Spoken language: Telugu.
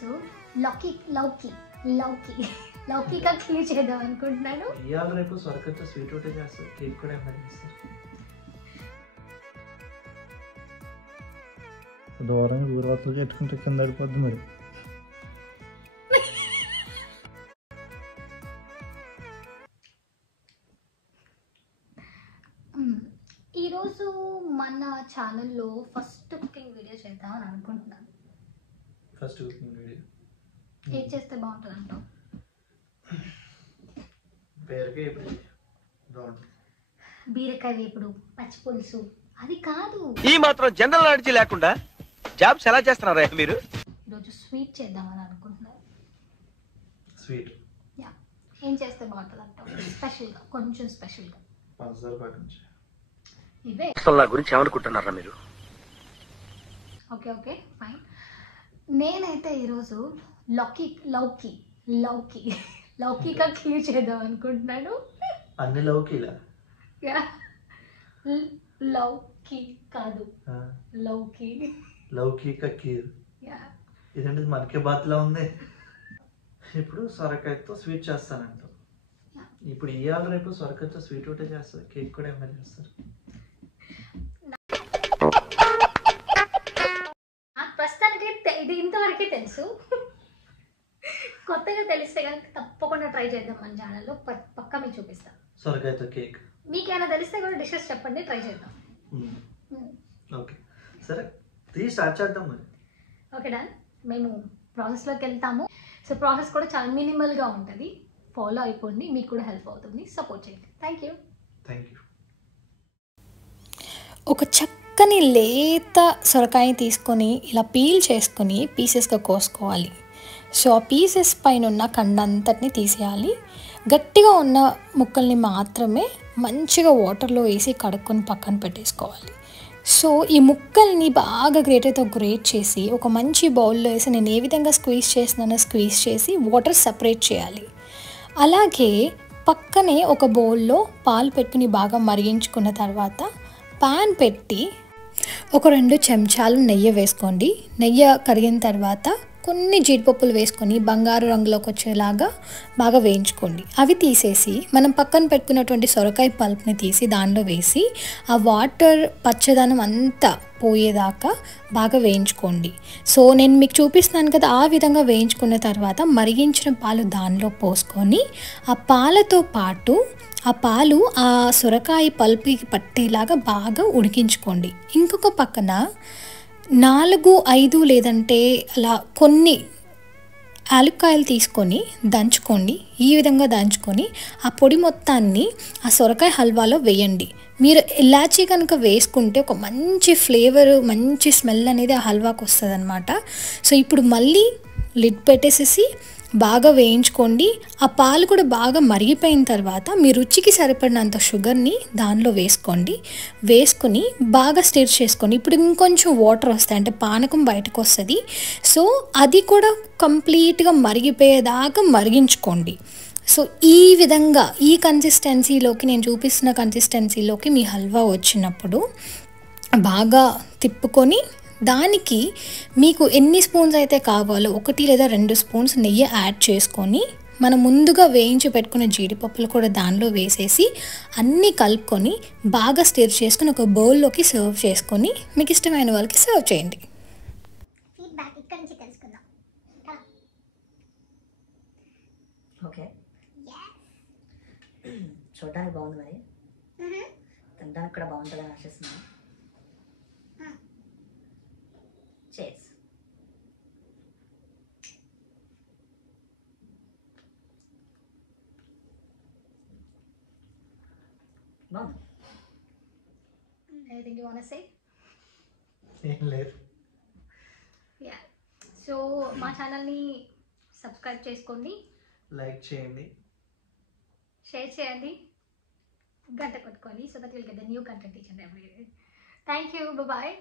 ఈరోజు లౌకిగా క్లీన్ చేద్దాం అనుకుంటున్నాను. ఇవాళ రేపు సొరకతో స్వీట్ ఒకటే చేస్తారు, కేక్ కూడా ఏమైనా చేస్తారు. దూరం ఊరవతలు చెట్టుకుంటే కింద పడిపోద్ది మరి. ఈరోజు మన ఛానల్లో ఫస్ట్ కుకింగ్ వీడియో చేద్దామని అనుకుంటున్నాను. ఫస్ట్ కుకింగ్ వీడియో ఏం చేస్తే బాగుంటుంది అంటావు? బీరకాయ వేపుడు, పచ్చి పులుసు, అది కాదు. ఈ మాత్రం జనరల్ నాలెడ్జ్ లేకుండా జాబ్స్ ఎలా చేస్తున్నారా మీరు? ఈరోజు స్వీట్ చేద్దామని అనుకుంటున్నాను. స్వీట్ యా, ఏం చేస్తే బాగుంటుంది అంటావు? స్పెషల్గా, కొంచెం స్పెషల్గా ఇవే. అసలు నా గురించి ఏమనుకుంటున్నారా మీరు? Okay fine. నేనైతే ఈరోజు లౌకిగా క్లియర్ చేద్దాం అనుకుంటున్నాను. అన్ని లౌకీలా? లౌకి కాదు, లౌకిక కీర్. ఇదంటే మనకే బాత్లా ఉంది. ఇప్పుడు సొరకాయతో స్వీట్ చేస్తానంట. ఇప్పుడు ఇవాళ రేపు సొరకాయతో స్వీట్ ఒకటే చేస్తారు, కేక్ కూడా ఏమైనా చేస్తారు. ప్రస్తుతానికి ఇది ఇంతవరకే తెలుసు. కొత్తగా తెలిస్తే కనుక తప్పకుండా ట్రై చేద్దాం మన ఛానల్లో, పక్కా మీకు చూపిస్తాం. సొరకాయతో కేక్ మీకేమైనా తెలిస్తే కూడా డిషెస్ చెప్పండి, ట్రై చేద్దాం. ఓకే సరే, స్టార్ట్ చేద్దాం మరి. Okay done. మేము ప్రాసెస్లోకి వెళ్తాము. సో ప్రాసెస్ కూడా చాలా మినిమల్గా ఉంటుంది, ఫాలో అయిపోండి, మీకు కూడా హెల్ప్ అవుతుంది, సపోర్ట్ చేయండి. Thank you. ఒక చక్కని లేత సొరకాయ తీసుకొని ఇలా పీల్ చేసుకొని పీసెస్గా కోసుకోవాలి. సో ఆ పీసెస్ పైన ఉన్న కండంతటిని తీసేయాలి. గట్టిగా ఉన్న ముక్కల్ని మాత్రమే మంచిగా వాటర్లో వేసి కడుక్కొని పక్కన పెట్టేసుకోవాలి. సో ఈ ముక్కల్ని బాగా గ్రేటర్తో గ్రేట్ చేసి ఒక మంచి బౌల్లో వేసి నేను ఏ విధంగా స్క్వీజ్ చేసినానో స్క్వీజ్ చేసి వాటర్ సపరేట్ చేయాలి. అలాగే పక్కనే ఒక బౌల్లో పాలు పెట్టుకుని బాగా మరిగించుకున్న తర్వాత పాన్ పెట్టి ఒక 2 చెంచాలు నెయ్యి వేసుకోండి. నెయ్యి కరిగిన తర్వాత కొన్ని జీడిపప్పులు వేసుకొని బంగారు రంగులోకి వచ్చేలాగా బాగా వేయించుకోండి. అవి తీసేసి మనం పక్కన పెట్టుకున్నటువంటి సొరకాయ పల్ప్ని తీసి దానిలో వేసి ఆ వాటర్ పచ్చదనం అంతా పోయేదాకా బాగా వేయించుకోండి. సో నేను మీకు చూపిస్తున్నాను కదా, ఆ విధంగా వేయించుకున్న తర్వాత మరిగించిన పాలు దానిలో పోసుకొని ఆ పాలతో పాటు ఆ పాలు ఆ సొరకాయ పల్పుకి పట్టేలాగా బాగా ఉడికించుకోండి. ఇంకొక పక్కన 4-5 లేదంటే అలా కొన్ని యాలక్కాయలు తీసుకొని దంచుకోండి. ఈ విధంగా దంచుకొని ఆ పొడి మొత్తాన్ని ఆ సొరకాయ హల్వాలో వేయండి. మీరు ఇలాచీ కనుక వేసుకుంటే ఒక మంచి ఫ్లేవర్, మంచి స్మెల్ అనేది ఆ హల్వాకు వస్తుంది అనమాట. సో ఇప్పుడు మళ్ళీ లిడ్ పెట్టేసేసి బాగా వేయించుకోండి. ఆ పాలు కూడా బాగా మరిగిపోయిన తర్వాత మీ రుచికి సరిపడినంత షుగర్ని దానిలో వేసుకోండి. వేసుకొని బాగా స్టిర్ చేసుకోండి. ఇప్పుడు ఇంకొంచెం వాటర్ వస్తాయి, అంటే పానకం బయటకు వస్తుంది. సో అది కూడా కంప్లీట్గా మరిగిపోయేదాకా మరిగించుకోండి. సో ఈ విధంగా ఈ కన్సిస్టెన్సీలోకి, నేను చూపిస్తున్న కన్సిస్టెన్సీలోకి మీ హల్వా వచ్చినప్పుడు బాగా తిప్పుకొని దానికి మీకు ఎన్ని స్పూన్స్ అయితే కావాలో 1 లేదా 2 స్పూన్స్ నెయ్యి యాడ్ చేసుకొని మనం ముందుగా వేయించి పెట్టుకున్న జీడిపప్పులు కూడా దానిలో వేసేసి అన్నీ కలుపుకొని బాగా స్టిర్ చేసుకొని ఒక బౌల్లోకి సర్వ్ చేసుకొని మీకు ఇష్టమైన వాళ్ళకి సర్వ్ చేయండి. ఫీడ్బ్యాక్ ఇక్కడ నుంచి తెలుసుకుందాం. ఓకే, చూడడానికి బాగుంది, మరి తినడానికి కూడా బాగుంటుందని ఆశిస్తున్నాను. Cheers. బాగుంది. Anything you want to say? ఏం లేదు. యా, సో మా ఛానల్ని సబ్స్క్రైబ్ చేసుకోండి, లైక్ చేయండి, షేర్ చేయండి, గంట కొట్టుకోండి, so that will get the new content each and every day. Thank you, bye.